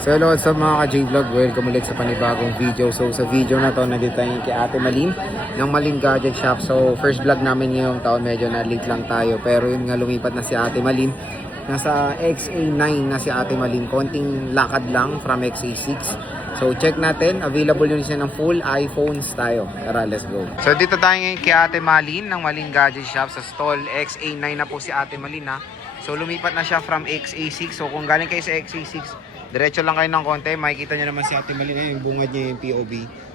So hello sa mga ka-J-Vlog, welcome ulit sa panibagong video. So sa video na to, nandito tayo kay Ate Malin ng Malin Gadget Shop. So first vlog namin ngayong taon, medyo na late lang tayo. Pero yun nga, lumipat na si Ate Malin. Nasa XA9 na si Ate Malin, konting lakad lang from XA6. So check natin, available yun siya ng full iPhones tayo. Tara, let's go. So dito tayo ngayon kay Ate Malin ng Malin Gadget Shop sa stall. XA9 na po si Ate Malin ha. So lumipat na siya from XA6. So kung galing kayo sa XA6, diretso lang kayo ng konti, makikita nyo naman si Ate Malin, yung bungad niya yung POV.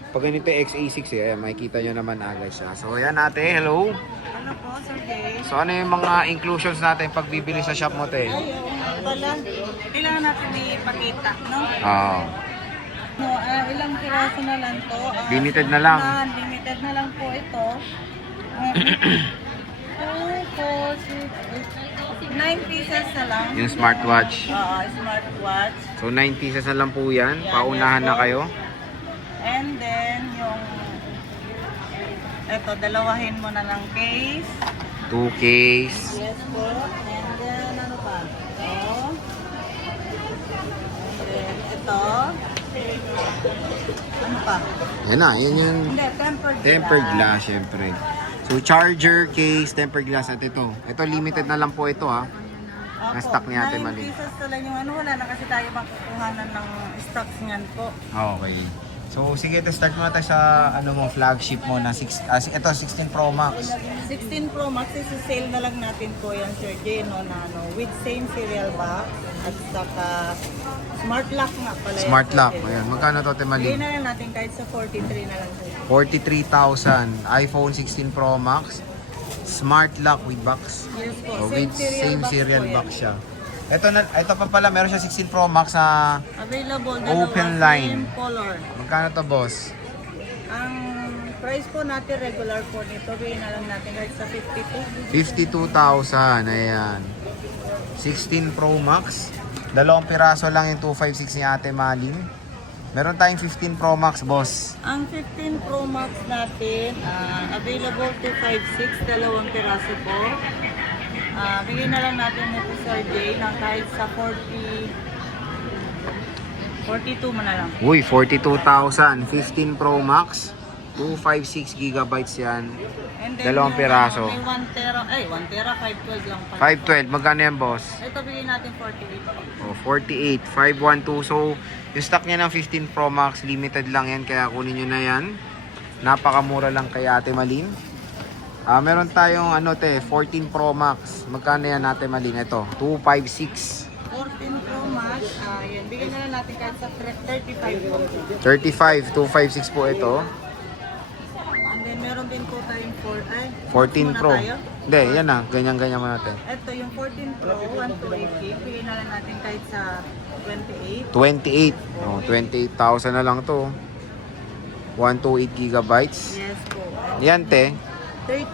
Pag ganito XA6 ayan, makikita nyo naman agad siya. So ayan ate, hello. Ano po, Sir Jay? So ano yung mga inclusions natin pag bibili sa shop mo te? Ay, oo pala. Kailangan natin ipakita, no? Oo. No, ilang piraso na lang to. Limited na lang. Limited na lang po ito. 9 pieces na lang. Yung smartwatch. Oo, smartwatch. So 9 pieces na lang po yan. Yan, Paunahan yan na po. kayo. And then, yung ito, dalawahin mo na ng case. 2 case. Yes po. And then, ano pa? Ito. And then, ito. Ano pa? Yan na, yan yung Hindi, tempered glass syempre. So charger, case, tempered glass at ito. Ito limited na lang po ito ha. Opo, Na-stock ni Ate Malin. 9 pieces na lang yung ano, wala na kasi tayo makukuhanan ng stocks niyan po. Okay. So sige, start muna tayo sa ano mo, flagship mo na ito 16 Pro Max. 16 Pro Max, sale na lang natin po yan, Sir Jay, no, na, ano, with same serial box at saka smart lock nga pala. yan, Smart Sir lock. Jay. Ayan, magkano to Bigay Malin? na lang natin kahit sa 43 na lang. Sir. 43,000. iPhone 16 Pro Max. Smart lock with box. Yes po, So, with same serial po yan. box siya. Ito pa pala, meron siya 16 Pro Max na Available Open dalawa, line. same color. magkano to boss? Ang price po natin, regular po nito, bigay na lang natin kahit sa 52. 52,000. Ayan. 16 Pro Max. Dalawang piraso lang yung 256 ni Ate Malin. Meron tayong 15 Pro Max, boss. Ang 15 Pro Max natin, available 256, dalawang piraso po. Bigyan na lang natin ito, Sir Jay, ng kahit sa 42 mo na lang. Uy, 42,000. 15 Pro Max. 256 gigabytes yan. And Dalawang yung, piraso. may 1 tera, 512 lang pala. 512. Magkano yan, boss? Ito bigyan natin 48. Oh, 48. 512. So, yung stock niya ng 15 Pro Max, limited lang yan. Kaya kunin nyo na yan. Napakamura lang kay Ate Malin. Meron tayong 14 Pro Max. Magkano yan Ate Malin? Ito, 256. 14 Pro Max, yan. Bigyan na lang natin kahit sa 35 po. 35, 256 po ito. And then meron din po tayong 14 muna Pro. tayo. Hindi, yan na. Ganyan-ganyan mo natin. Ito yung 14 Pro, 1280. Bigyan na lang natin kahit sa 28. 28. Oh, 28,000 na lang to. 128 gigabytes. Yes po. Yan, te. 13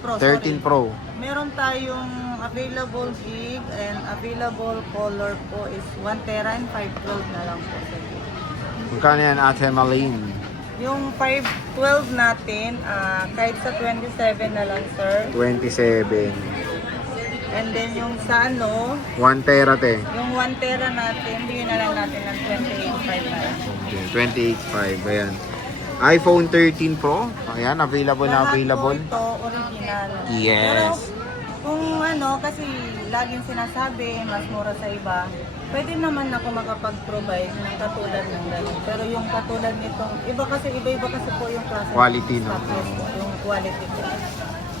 Pro, 13 sorry. Pro. Meron tayong available gig and available color po is 1 tera and 512 na lang po. Magkano yan Ate Malin? Yung 512 natin, kahit sa 27 na lang, sir. 27. And then yung sa 1 tera, te. yung 1 tera natin, bigyan na lang natin ng 28.5 na lang. Okay, 28.5. Ayan. iPhone 13 Pro. Ayan, available na Lahat available. po ito, original. Yes. Pero kung kasi laging sinasabi, mas mura sa iba, pwede naman ako makapag-provide ng katulad ng gano'n. Pero yung katulad nitong, iba kasi po yung klase. ng Quality, no? stock, yes po, yung quality po.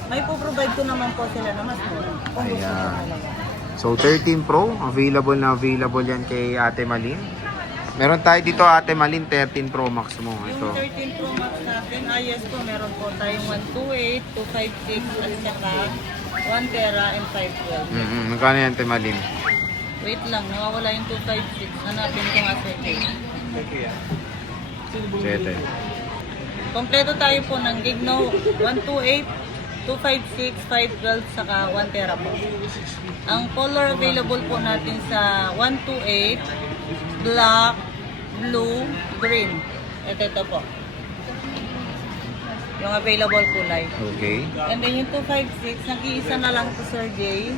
May po-provide ko naman po sila na mas mura. Kung gusto Ayan. ko talaga. So 13 Pro, available na available yan kay Ate Malin. Meron tayo dito Ate Malin, 13 Pro Max mo. Ito. Yung 13 Pro Max natin, yes po, meron po tayong 128, 256, at saka 1 tera and 512. Magkano yan Ate Malin? Wait lang, nawawala yung 256. Hanapin ko nga sa Sete. Kompleto tayo po ng gig no 128, 256, 512, saka 1 tera po. Ang color available po natin sa 128, black, blue, green. Ito po. Yung available kulay. Okay. And then yung 256, nag-iisa na lang to Sir Jay.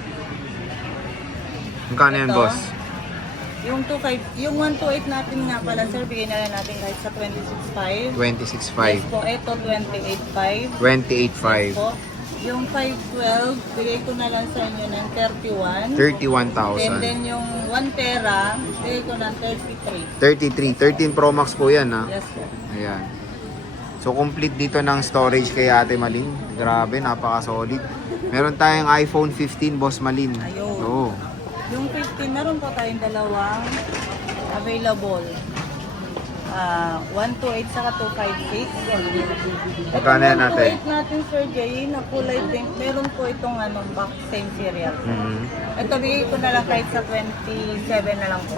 Magkano yan, Ito. boss? Yung 25, yung 128 natin nga pala sir, bigay na lang natin kahit sa 26.5. 26.5. Yes po, ito 28.5. 28.5. Po. Yung 512, bigay ko na lang sa inyo ng 31. 31,000. And then yung 1 tera, bigay ko ng 33. 33. 13 Pro Max po yan ha. Yes po. Ayan. So complete dito ng storage kay Ate Malin. Grabe, napaka-solid. Meron tayong iPhone 15, Boss Malin. Ayun. Oo. Yung 15, meron po tayong dalawang available. 128 saka 256. Magkano yan natin? 128 natin Sir Jay, na kulay pink. Meron po itong box, same serial. Mhm. Ito bigay ko na lang kahit sa 27 na lang po.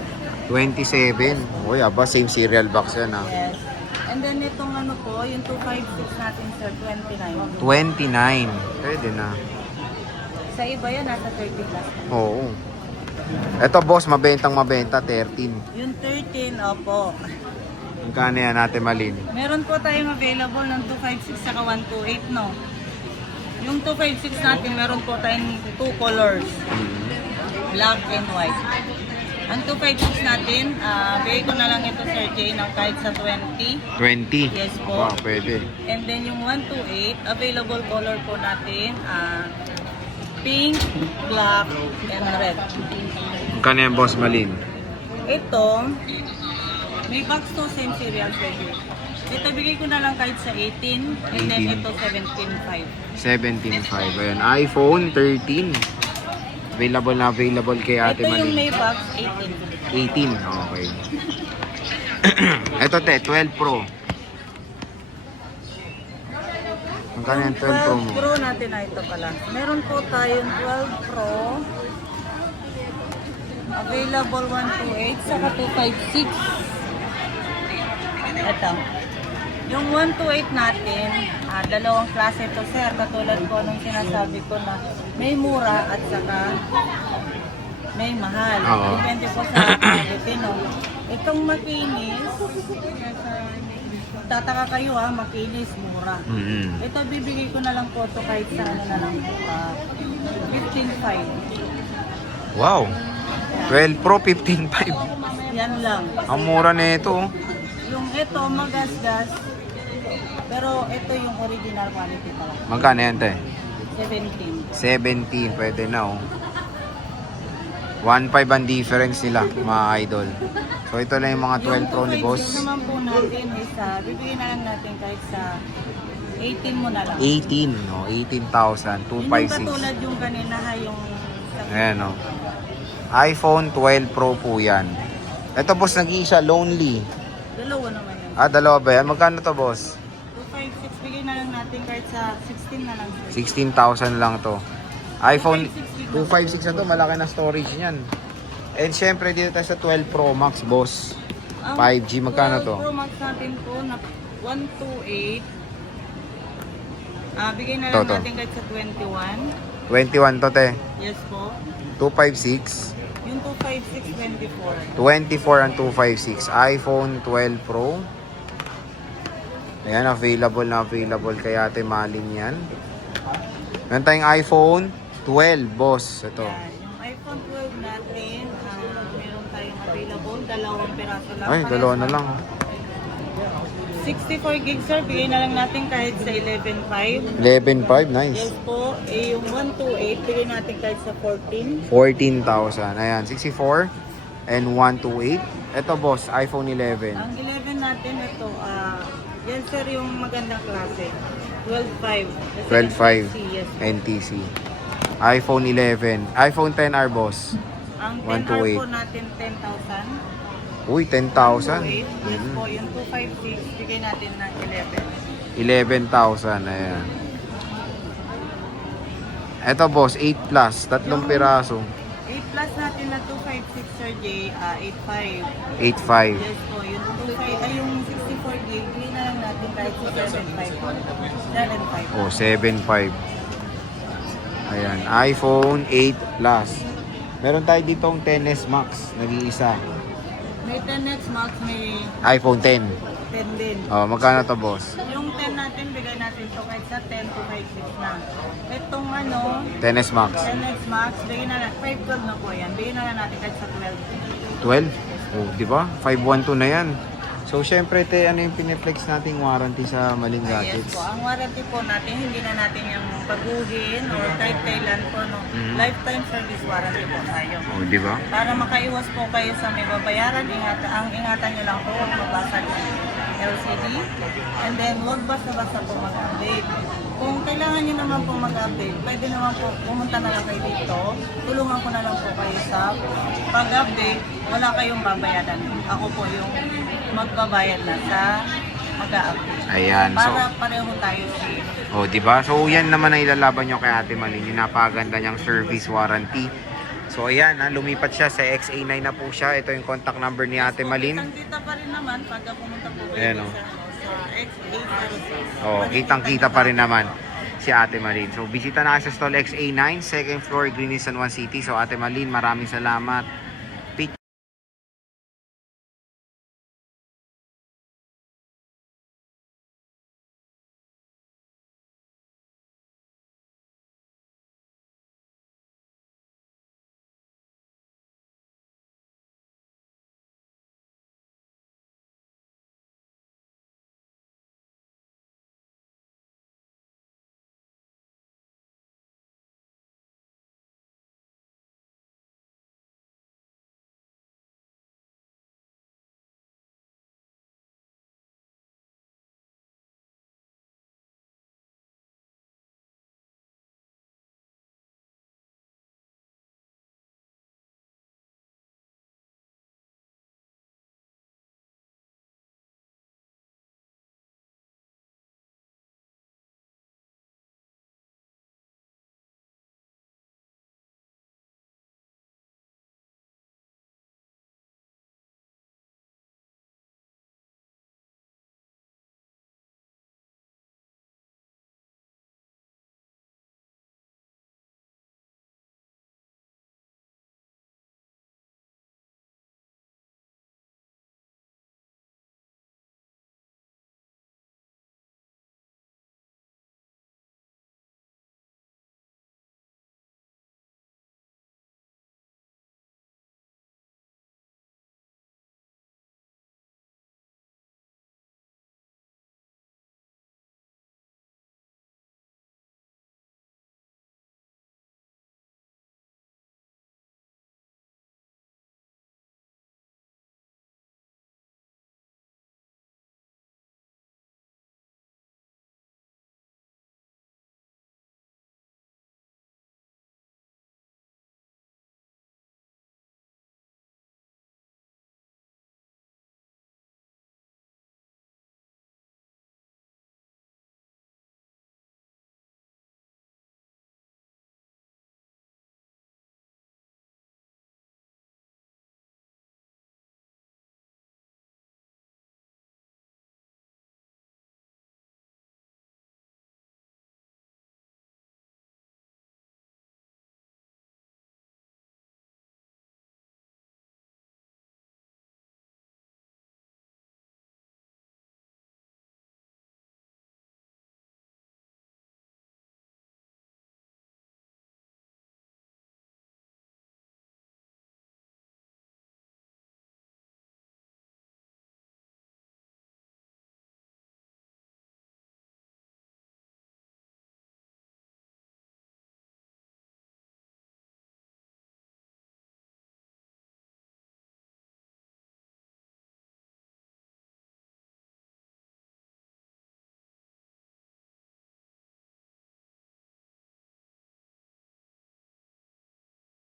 27. Uy, aba, same serial box yan ha. Yes. And then itong po, yung 256 natin Sir, 29. 29. Pwede na. Sa iba yan, nasa 30 plus. Oo. Ito boss, mabenta 13. Yung 13, opo. Magkano yan Ate Malin? Meron po tayong available ng 256 saka 128, no? Yung 256 natin, meron po tayong 2 colors. Mhm. Black and white. Ang 256 natin, bigay ko na lang ito Sir Jay ng kahit sa 20. 20. Yes po. Wow, pwede. And then yung 128, available color po natin, pink, black, and red. Magkano yan Boss Malin? Ito, may box to, same serial pwede. Ito bigay ko na lang kahit sa 18, and then 18. ito 17.5. 17.5. Ayan, iPhone 13. Available kay Ate Ito yung Malin. may box, 18. 18. Okay. Ito 12 Pro. Magkano yan 12 Pro mo? 12 Pro natin na ito pala. Meron po tayong 12 Pro. Available 128 saka 256. Ito. Yung 128 natin, dalawang klase ito sir. Katulad po nung sinasabi ko na may mura at saka may mahal. Oo. Depende po sa quality, no? Itong makinis, tataka kayo makinis, mura. Mhm. Ito bibigay ko na lang po ito kahit sa na lang, 15.5. Wow. 12 Pro 15.5. Yan lang. Ang mura na ito. Oh. Yung ito, magasgas. Pero ito yung original quality pala. Magkano yan te? 17. 17. Pwede na oh. 1.5 ang difference nila mga idol. So ito na yung mga 12 Pro ni boss. Yung naman po natin is, bibigyan na lang natin kahit sa 18 mo na lang. 18. No? 18,000. Yun yung 256. katulad yung kanina yung... Ayan oh. iPhone 12 Pro po yan. Ito boss, nag-iisa, lonely. Dalawa naman yun. Dalawa ba yan? Magkano to boss? 256, bigyan na lang natin kahit sa 16 na lang. 16,000 lang to. iPhone 256 na to, malaki na storage niyan. And syempre dito tayo sa 12 Pro Max boss. 5G, magkano to? Pro Max natin po na 128. Bigay na To. lang natin kahit sa 21. 21 to te. Yes po. 256. Yung 256, 24. 24 and 256. iPhone 12 Pro. Ayan, available kay Ate Malin yan. Meron tayong iPhone 12, boss. Ito. Yan. Yung iPhone 12 natin, meron tayong available. Dalawang piraso lang. Ay, dalawa na lang. 64 gigs sir, bigay na lang natin kahit sa 11.5. 11.5, nice. Yes po. Yung 128, bigay natin kahit sa 14. 14,000. Ayan, 64 and 128. Ito, boss, iPhone 11. Ang 11 natin, ito, yan sir yung magandang klase. 12.5. Kasi 12.5 yes. NTC. iPhone 11. iPhone 10R, boss. Ang 128. 10R po natin, 10,000. Uy, 10,000. 128. Yes po, yung 256, bigay natin ng 11. 11,000. Ayan. Ito, boss, 8 plus. Tatlong piraso. 8 plus natin na 256 Sir J, 8.5. 8.5. Yes po, yung 25, yung 64 gig, bigay na lang natin kahit sa 7.5. 7.5. Oh, 7.5. Ayan, iPhone 8 Plus. Meron tayo ditong 10s Max, nag-iisa. May 10X Max, may iPhone 10. 10 din. Oh, magkano to, boss? Yung 10 natin, bigay natin to kahit sa 10 to 56 na. Itong 10s Max. 10X Max, bigay na lang, 512 na po yan. Bigay na lang natin kahit sa 12. 12? Oh, di ba? 512 na yan. So, syempre, te, ano yung pineflex nating warranty sa Maling Yes Gadgets? po, ang warranty po natin, hindi na natin yung baguhin or kahit kailan po, no? Lifetime service warranty po tayo. Oh, di ba? Para makaiwas po kayo sa may babayaran, ingatan nyo lang po, huwag mabasa ng LCD. And then, huwag basta-basta po mag-update. Kung kailangan nyo naman po mag-update, pwede naman po pumunta na lang kayo dito. Tulungan ko na lang po kayo sa pag-update. Wala kayong babayaran. Ako po yung magbabayad na sa mag-update. Ayan, so, Para pareho tayo safe. oh, di ba? So, yan naman ang ilalaban nyo kay Ate Malin, yung napakaganda niyang service warranty. So, ayan, lumipat siya sa XA9 na po siya. Ito yung contact number ni Ate Malin. Kitang-kita pa rin naman pagka pumunta po Ayan, kayo oh. sa X806. Oh, kitang-kita pa rin naman si Ate Malin. So, bisita na kayo sa stall XA9, second floor, Greeneast, San Juan City. So, Ate Malin, maraming salamat.